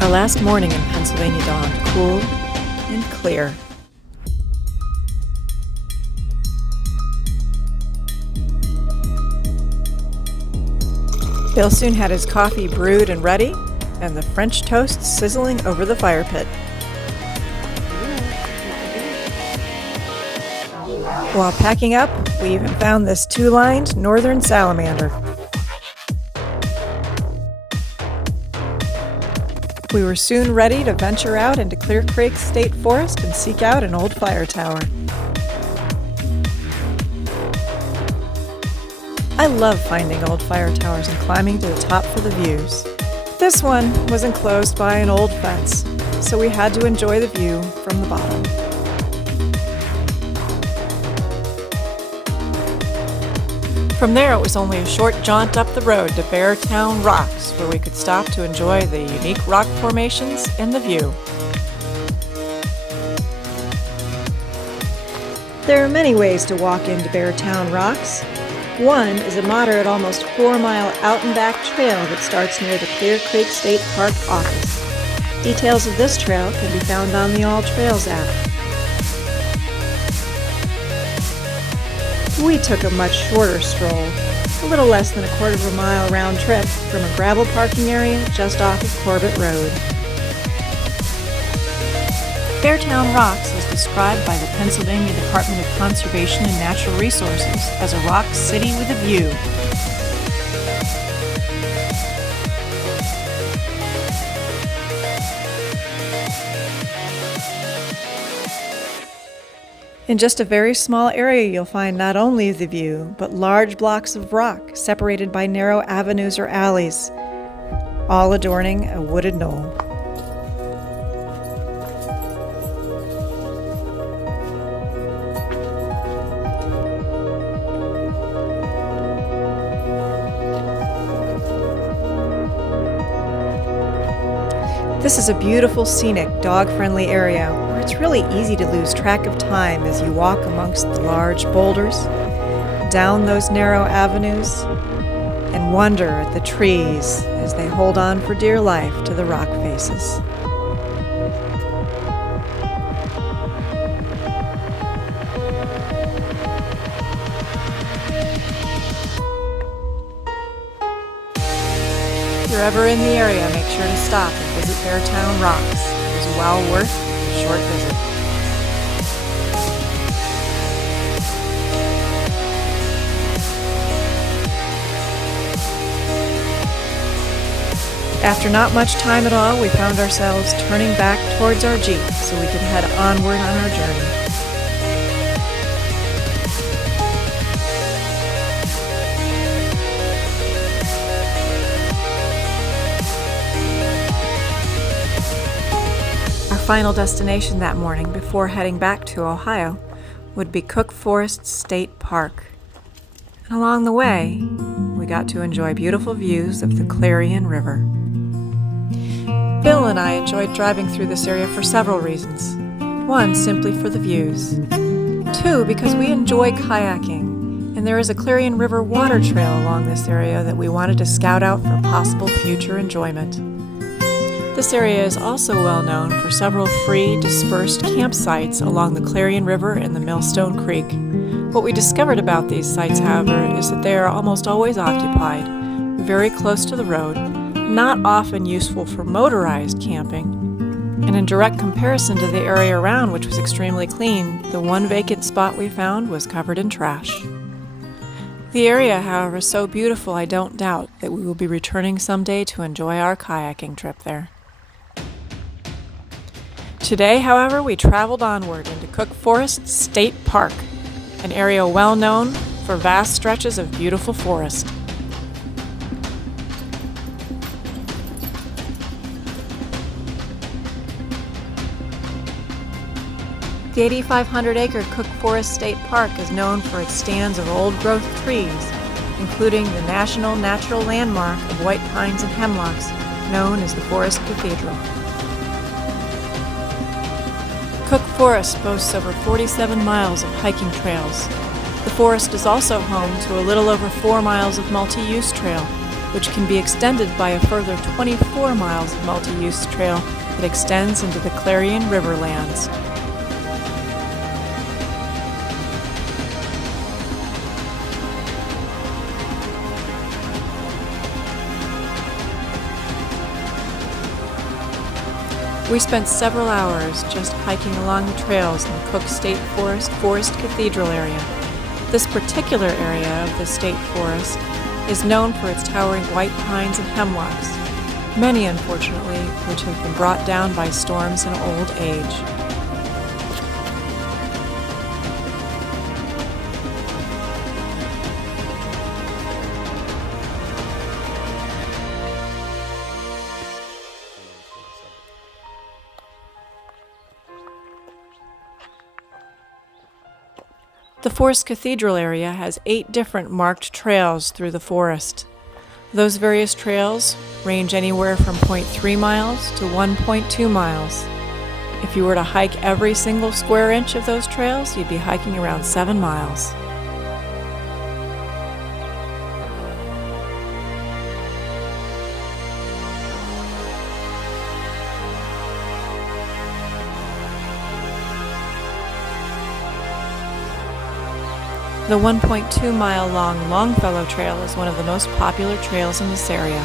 Our last morning in Pennsylvania dawned cool and clear. Bill soon had his coffee brewed and ready, and the French toast sizzling over the fire pit. While packing up, we even found this two-lined northern salamander. We were soon ready to venture out into Clear Creek State Forest and seek out an old fire tower. I love finding old fire towers and climbing to the top for the views. This one was enclosed by an old fence, so we had to enjoy the view from the bottom. From there, it was only a short jaunt up the road to Beartown Rocks, where we could stop to enjoy the unique rock formations and the view. There are many ways to walk into Beartown Rocks. One is a moderate, almost 4-mile out-and-back trail that starts near the Clear Creek State Park office. Details of this trail can be found on the All Trails app. We took a much shorter stroll, a little less than a quarter of a mile round trip from a gravel parking area just off of Corbett Road. Beartown Rocks is described by the Pennsylvania Department of Conservation and Natural Resources as a rock city with a view. In just a very small area, you'll find not only the view, but large blocks of rock separated by narrow avenues or alleys, all adorning a wooded knoll. This is a beautiful, scenic, dog-friendly area where it's really easy to lose track of time as you walk amongst the large boulders, down those narrow avenues, and wonder at the trees as they hold on for dear life to the rock faces. If you're ever in the area, make sure to stop and visit Beartown Rocks. It is well worth a short visit. After not much time at all, we found ourselves turning back towards our Jeep so we could head onward on our journey. Our final destination that morning before heading back to Ohio would be Cook Forest State Park. And along the way, we got to enjoy beautiful views of the Clarion River. Bill and I enjoyed driving through this area for several reasons. One, simply for the views. Two, because we enjoy kayaking, and there is a Clarion River water trail along this area that we wanted to scout out for possible future enjoyment. This area is also well known for several free, dispersed campsites along the Clarion River and the Millstone Creek. What we discovered about these sites, however, is that they are almost always occupied, very close to the road, not often useful for motorized camping, and in direct comparison to the area around, which was extremely clean, the one vacant spot we found was covered in trash. The area, however, is so beautiful I don't doubt that we will be returning someday to enjoy our kayaking trip there. Today, however, we traveled onward into Cook Forest State Park, an area well known for vast stretches of beautiful forest. The 8,500-acre Cook Forest State Park is known for its stands of old-growth trees, including the national natural landmark of white pines and hemlocks, known as the Forest Cathedral. Cook Forest boasts over 47 miles of hiking trails. The forest is also home to a little over 4 miles of multi-use trail, which can be extended by a further 24 miles of multi-use trail that extends into the Clarion Riverlands. We spent several hours just hiking along the trails in the Cook State Forest Forest Cathedral area. This particular area of the state forest is known for its towering white pines and hemlocks, many unfortunately which have been brought down by storms and old age. The Forest Cathedral area has 8 different marked trails through the forest. Those various trails range anywhere from 0.3 miles to 1.2 miles. If you were to hike every single square inch of those trails, you'd be hiking around 7 miles. The 1.2-mile long Longfellow Trail is one of the most popular trails in this area.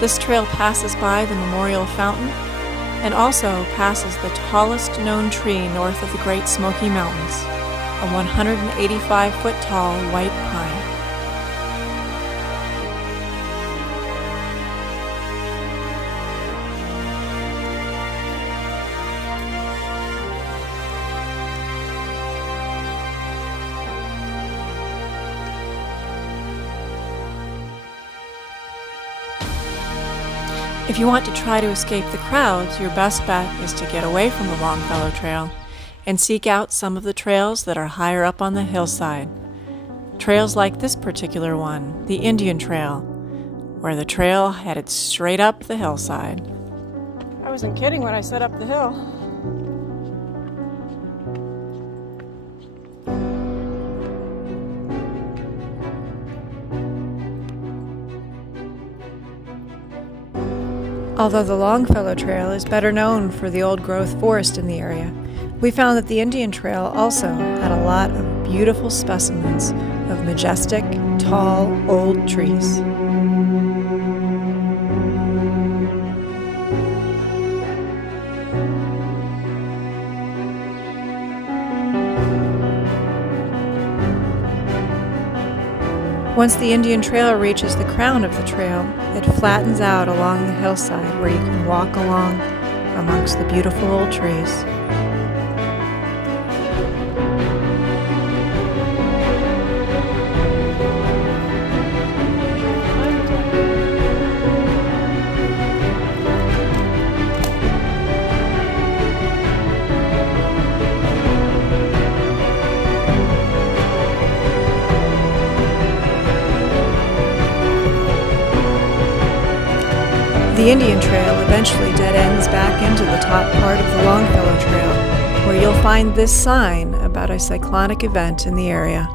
This trail passes by the Memorial Fountain and also passes the tallest known tree north of the Great Smoky Mountains, a 185-foot tall white pine. If you want to try to escape the crowds, your best bet is to get away from the Longfellow Trail and seek out some of the trails that are higher up on the hillside. Trails like this particular one, the Indian Trail, where the trail headed straight up the hillside. I wasn't kidding when I said up the hill. Although the Longfellow Trail is better known for the old-growth forest in the area, we found that the Indian Trail also had a lot of beautiful specimens of majestic, tall, old trees. Once the Indian Trail reaches the crown of the trail, it flattens out along the hillside where you can walk along amongst the beautiful old trees. The Indian Trail eventually dead ends back into the top part of the Longfellow Trail, where you'll find this sign about a cyclonic event in the area.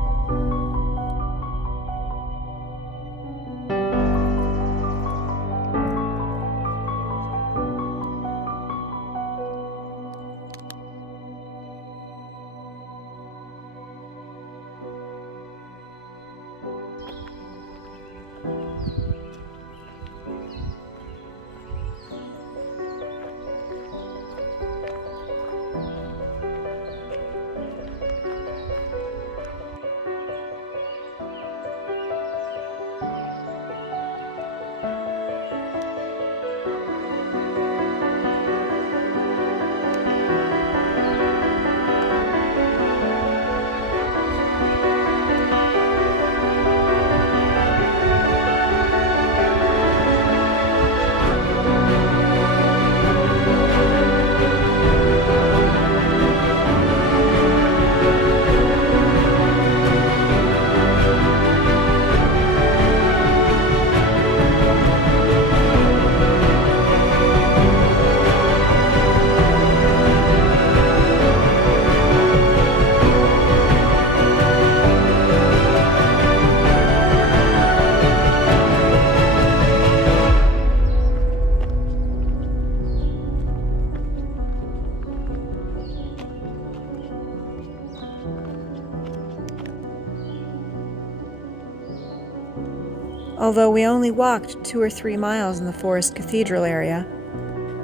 although we only walked 2 or 3 miles in the Forest Cathedral area.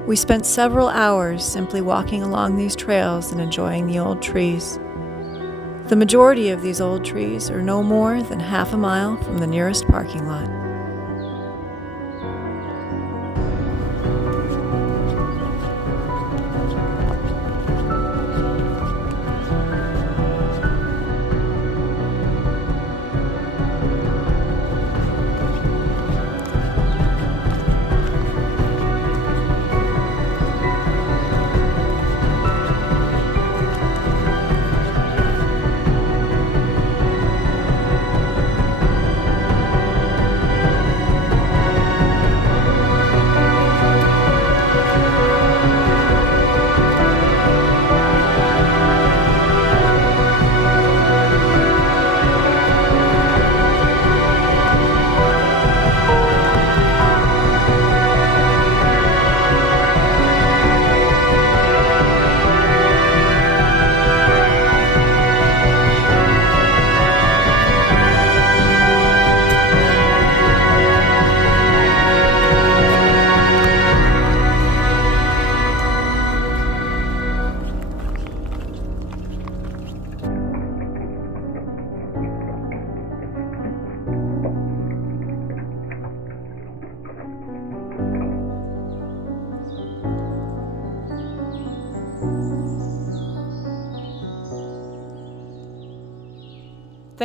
We spent several hours simply walking along these trails and enjoying the old trees. The majority of these old trees are no more than half a mile from the nearest parking lot.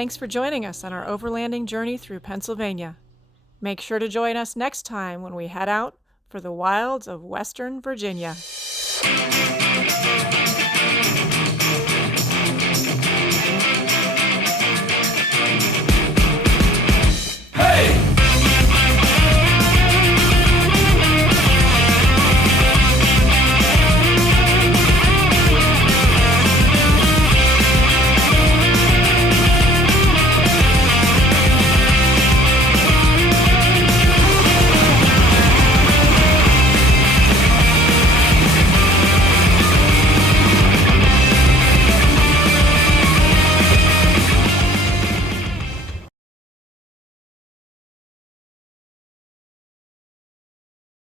Thanks for joining us on our overlanding journey through Pennsylvania. Make sure to join us next time when we head out for the wilds of Western Virginia.